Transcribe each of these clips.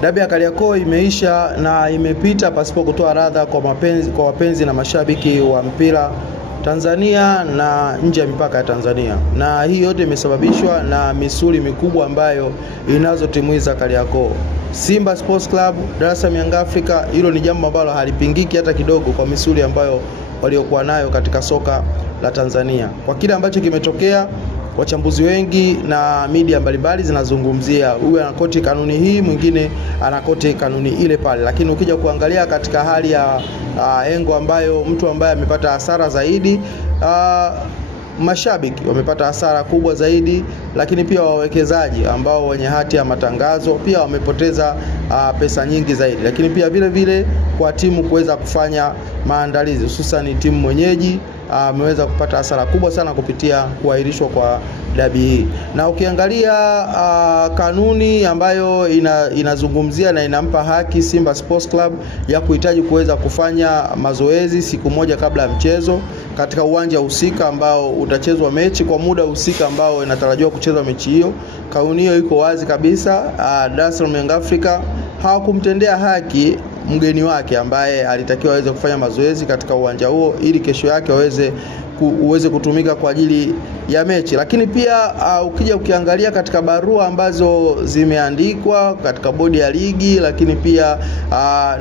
Dabi ya Kariakoo imeisha na imepita pasipo kutoa radha kwa wapenzi na mashabiki wa mpira Tanzania na nje ya mipaka ya Tanzania. Na hii yote imesababishwa na misuli mikubwa ambayo inazo timu hizi za Kariakoo. Simba Sports Club, Dar es Salaam Young Africa, hilo ni jambo ambalo halipingiki hata kidogo kwa misuli ambayo waliokuwa nayo katika soka la Tanzania. Kwa kile ambacho kimetokea, wachambuzi wengi na media mbalimbali zinazungumzia huyu anakoti kanuni hii, mwingine anakoti kanuni ile pale. Lakini ukija kuangalia katika hali ya engo ambayo mtu ambaye amepata hasara zaidi, mashabiki wamepata hasara kubwa zaidi, lakini pia wawekezaji ambao wenye hati ya matangazo pia wamepoteza pesa nyingi zaidi. Lakini pia vile vile kwa timu kuweza kufanya maandalizi, hususan timu mwenyeji ameweza kupata hasara kubwa sana kupitia kuahirishwa kwa dabi hii. Na ukiangalia kanuni ambayo inazungumzia na inampa haki Simba Sports Club ya kuhitaji kuweza kufanya mazoezi siku moja kabla ya mchezo katika uwanja husika ambao utachezwa mechi kwa muda husika ambao inatarajiwa kuchezwa mechi hiyo. Kanuni hiyo iko wazi kabisa. Dar es Salaam Young Africa hawakumtendea haki mgeni wake ambaye alitakiwa aweze kufanya mazoezi katika uwanja huo ili kesho yake uweze kutumika kwa ajili ya mechi. Lakini pia ukija ukiangalia katika barua ambazo zimeandikwa katika bodi ya ligi, lakini pia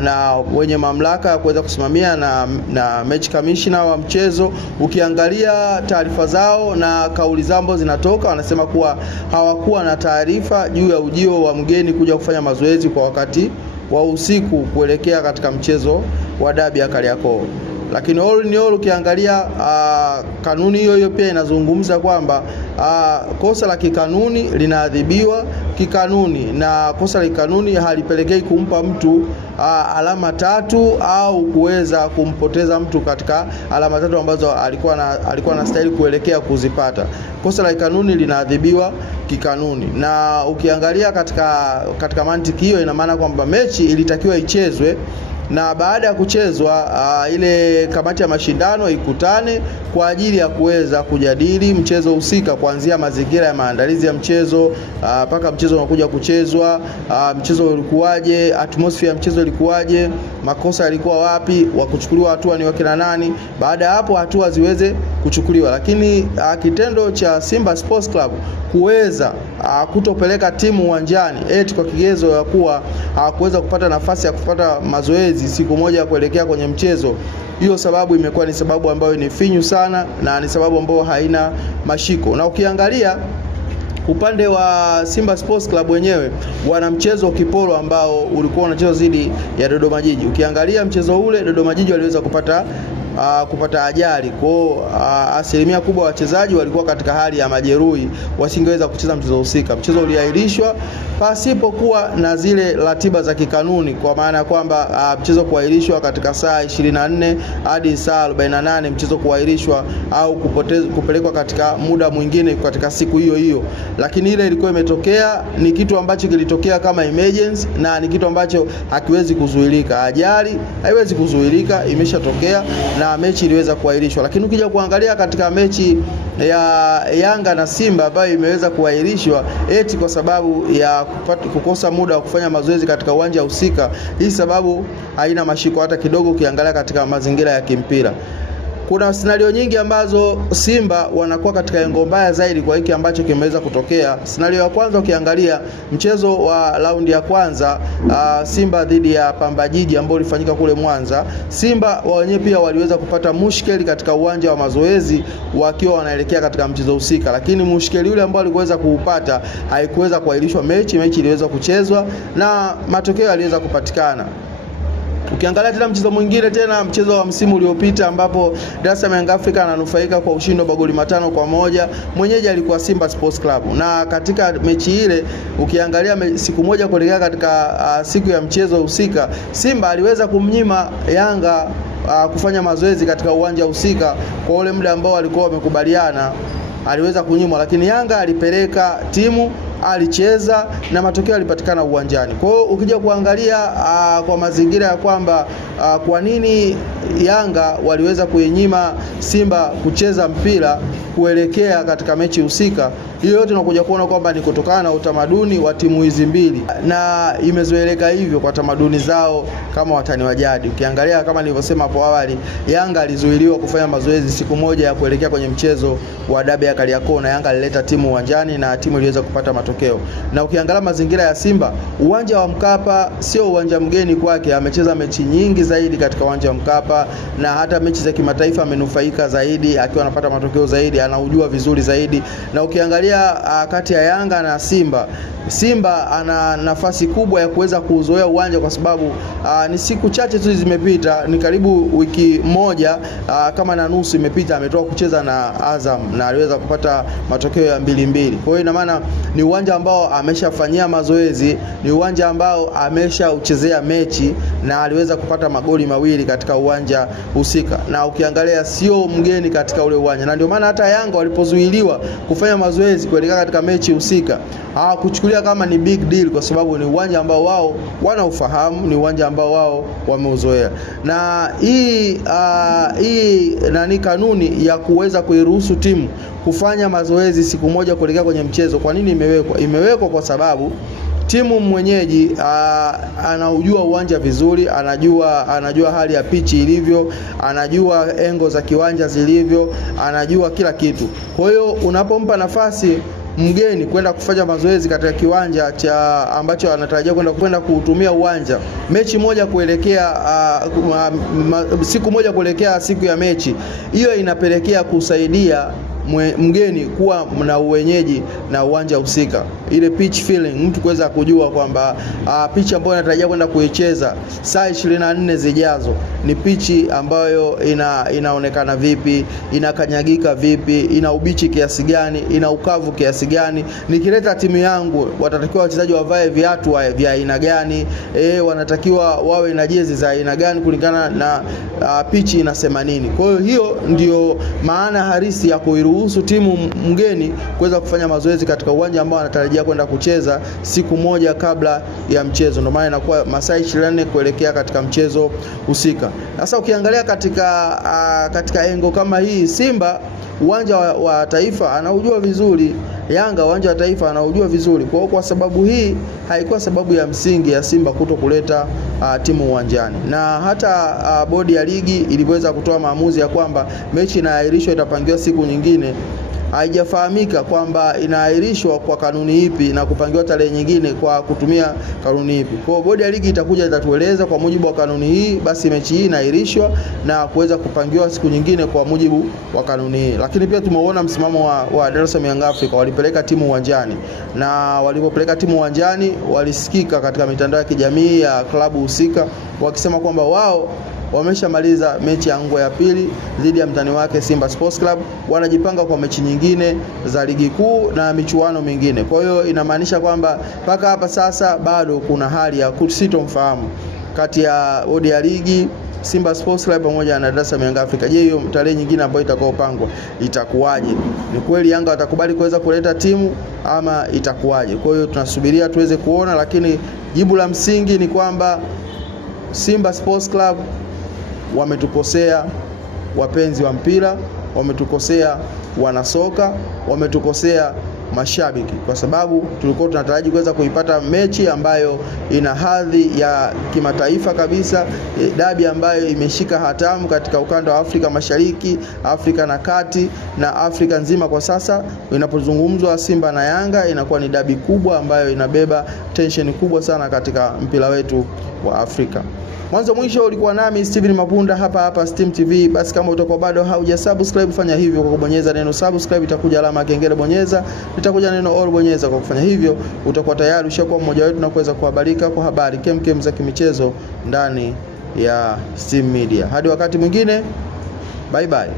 na wenye mamlaka ya kuweza kusimamia na match commissioner wa mchezo, ukiangalia taarifa zao na kauli zao zinatoka, wanasema kuwa hawakuwa na taarifa juu ya ujio wa mgeni kuja kufanya mazoezi kwa wakati wa usiku kuelekea katika mchezo wa dabi ya Kariakoo. Lakini all in all ukiangalia kanuni hiyo pia inazungumza kwamba kosa la kikanuni linaadhibiwa kikanuni, na kosa la kikanuni halipelekei kumpa mtu alama 3 au kuweza kumpoteza mtu katika alama 3 ambazo alikuwa anastahili kuelekea kuzipata. Kosa la kikanuni linaadhibiwa kikanuni. Na ukiangalia katika mantiki hiyo, ina maana kwamba mechi ilitakiwa ichezwe, na baada ya kuchezwa ile kamati ya mashindano ikutane kwa ajili ya kuweza kujadili mchezo husika, kuanzia mazingira ya maandalizi ya mchezo mpaka mchezo unakuja kuchezwa, mchezo ulikuwaje, atmosphere ya mchezo ilikuwaje, makosa yalikuwa wapi, wa kuchukuliwa hatua ni wakina nani. Baada ya hapo hatua ziweze kuchukuliwa. Lakini kitendo cha Simba Sports Club kuweza kutopeleka timu uwanjani eti kwa kigezo ya kuwa hakuweza kupata nafasi ya kupata mazoezi siku moja kuelekea kwenye mchezo, hiyo sababu imekuwa ni sababu ambayo ni finyu sana na ni sababu ambayo haina mashiko. Na ukiangalia upande wa Simba Sports Club wenyewe, wana mchezo kipolo ambao ulikuwa unachezwa dhidi ya Dodoma Jiji. Ukiangalia mchezo ule, Dodoma Jiji waliweza kupata ajali. Kwa asilimia kubwa wachezaji walikuwa katika hali ya majeruhi, wasingeweza kucheza mchezo husika. Mchezo uliahirishwa pasipo kuwa na zile ratiba za kikanuni, kwa maana kwamba mchezo kuahirishwa katika saa 24 hadi saa 48, mchezo kuahirishwa au kupelekwa katika muda mwingine katika siku hiyo hiyo. Lakini ile ilikuwa imetokea, ni kitu ambacho kilitokea kama emergency, na ni kitu ambacho hakiwezi kuzuilika. Ajali haiwezi kuzuilika, imeshatokea na mechi iliweza kuahirishwa. Lakini ukija kuangalia katika mechi ya Yanga na Simba ambayo imeweza kuahirishwa eti kwa sababu ya kukosa muda wa kufanya mazoezi katika uwanja husika, hii sababu haina mashiko hata kidogo ukiangalia katika mazingira ya kimpira. Kuna scenario nyingi ambazo Simba wanakuwa katika engo mbaya zaidi kwa hiki ambacho kimeweza kutokea. Scenario ya kwanza ukiangalia mchezo wa raundi ya kwanza Simba dhidi ya Pamba Jiji ambao ulifanyika kule Mwanza, Simba wenyewe pia waliweza kupata mushkeli katika uwanja wa mazoezi wakiwa wanaelekea katika mchezo husika, lakini mushkeli yule ambao aliweza kuupata haikuweza kuahirishwa mechi iliweza kuchezwa na matokeo yaliweza kupatikana. Ukiangalia tena mchezo mwingine, tena mchezo wa msimu uliopita ambapo Dar es Salaam Young Africa ananufaika kwa ushindi wa magoli 5-1, mwenyeji alikuwa Simba Sports Club. Na katika mechi ile ukiangalia siku moja kuelekea katika siku ya mchezo husika, Simba aliweza kumnyima Yanga kufanya mazoezi katika uwanja husika kwa ule muda ambao walikuwa wamekubaliana, aliweza kunyimwa. Lakini Yanga alipeleka timu, alicheza na matokeo yalipatikana uwanjani. Kwa hiyo ukija kuangalia kwa mazingira ya kwamba kwa nini Yanga waliweza kuinyima Simba kucheza mpira kuelekea katika mechi husika, hiyo yote tunakuja kuona kwamba ni kutokana na utamaduni wa timu hizi mbili, na imezoeleka hivyo kwa tamaduni zao kama watani wa jadi. Ukiangalia kama nilivyosema hapo awali, Yanga alizuiliwa kufanya mazoezi siku moja ya kuelekea kwenye mchezo wa dabi ya Kariakoo, na Yanga alileta timu uwanjani na timu iliweza kupata matokeo. Na ukiangalia mazingira ya Simba, uwanja wa Mkapa sio uwanja mgeni kwake, amecheza mechi nyingi zaidi katika uwanja wa Mkapa, na hata mechi za kimataifa amenufaika zaidi akiwa anapata matokeo zaidi, anaujua vizuri zaidi. Na ukiangalia kati ya Yanga na Simba ana nafasi kubwa ya kuweza kuuzoea uwanja, kwa sababu ni siku chache tu zimepita, ni karibu wiki moja kama na nusu imepita, ametoka kucheza na Azam na aliweza kupata matokeo ya 2-2. Kwa hiyo ina maana ni uwanja ambao ameshafanyia mazoezi, ni uwanja ambao ameshauchezea mechi na aliweza kupata magoli mawili katika uwanja husika. Na ukiangalia sio mgeni katika ule uwanja, na ndio maana hata Yanga walipozuiliwa kufanya mazoezi kuelekea katika mechi husika, hawakuchukulia kama ni big deal, kwa sababu ni uwanja ambao wao wanaufahamu, ni uwanja ambao wao wameuzoea. Na hii nani kanuni ya kuweza kuiruhusu timu kufanya mazoezi siku moja kuelekea kwenye mchezo, kwa nini imewekwa? Imewekwa kwa sababu timu mwenyeji anaujua uwanja vizuri, anajua hali ya pichi ilivyo, anajua engo za kiwanja zilivyo, anajua kila kitu. Kwa hiyo unapompa nafasi mgeni kwenda kufanya mazoezi katika kiwanja cha ambacho anatarajia kwenda kuutumia uwanja mechi moja kuelekea siku moja kuelekea siku ya mechi, hiyo inapelekea kusaidia mgeni kuwa na uwenyeji na uwanja husika, ile pitch feeling, mtu kuweza kujua kwamba pitch ambayo anatarajia kwenda kuicheza saa 24 zijazo ni pitch ambayo inaonekana vipi, inakanyagika vipi, ina ubichi kiasi gani, ina ukavu kiasi gani, nikileta timu yangu watatakiwa wachezaji wavae viatu vya aina gani, wanatakiwa wawe na jezi za aina gani kulingana na pitch inasema nini. Kwa hiyo ndio maana halisi ya kuiruhusu timu mgeni kuweza kufanya mazoezi katika uwanja ambao anatarajia kwenda kucheza siku moja kabla ya mchezo. Ndio maana inakuwa masaa 24 kuelekea katika mchezo husika. Sasa ukiangalia katika engo kama hii, Simba uwanja wa Taifa anaujua vizuri, Yanga uwanja wa Taifa anaujua vizuri. Kwa sababu hii haikuwa sababu ya msingi ya Simba kutokuleta timu uwanjani. Na hata bodi ya ligi iliweza kutoa maamuzi ya kwamba mechi inaahirishwa, itapangiwa siku nyingine. Haijafahamika kwamba inaahirishwa kwa kanuni ipi na kupangiwa tarehe nyingine kwa kutumia kanuni ipi. Kwa bodi ya ligi itakuja itatueleza kwa mujibu wa kanuni hii, basi mechi hii inaahirishwa na kuweza kupangiwa siku nyingine kwa mujibu wa kanuni hii. Lakini pia tumeona msimamo wa Dar es Salaam Young Africa, walipeleka timu uwanjani, na walipopeleka timu uwanjani walisikika katika mitandao ya kijamii ya klabu husika wakisema kwamba wao wameshamaliza mechi ya ngwe ya pili dhidi ya mtani wake Simba Sports Club, wanajipanga kwa mechi nyingine za ligi kuu na michuano mingine. Kwa hiyo inamaanisha kwamba mpaka hapa sasa bado kuna hali ya kusitomfahamu kati ya bodi ya ligi, Simba Sports Club pamoja na Dar es Salaam Young Africa. Je, hiyo tarehe nyingine ambayo itakaopangwa itakuwaje? Ni kweli Yanga watakubali kuweza kuleta timu ama itakuwaje? Kwa hiyo tunasubiria tuweze kuona, lakini jibu la msingi ni kwamba Simba Sports Club wametukosea wapenzi wa mpira, wametukosea wanasoka, wametukosea mashabiki, kwa sababu tulikuwa tunataraji kuweza kuipata mechi ambayo ina hadhi ya kimataifa kabisa, dabi ambayo imeshika hatamu katika ukanda wa Afrika Mashariki, Afrika na Kati na Afrika nzima. Kwa sasa inapozungumzwa Simba na Yanga inakuwa ni dabi kubwa ambayo inabeba tension kubwa sana katika mpira wetu wa Afrika. Mwanzo mwisho ulikuwa nami Steven Mapunda hapa Steam TV. Basi kama utakuwa bado haujasubscribe, fanya hivyo kwa kubonyeza neno subscribe, itakuja alama ya kengele, bonyeza, itakuja neno all, bonyeza. Kwa kufanya hivyo utakuwa tayari ushakuwa mmoja wetu na kuweza kuhabarika kwa habari kemkem za kimichezo ndani ya Steam Media. Hadi wakati mwingine, bye bye.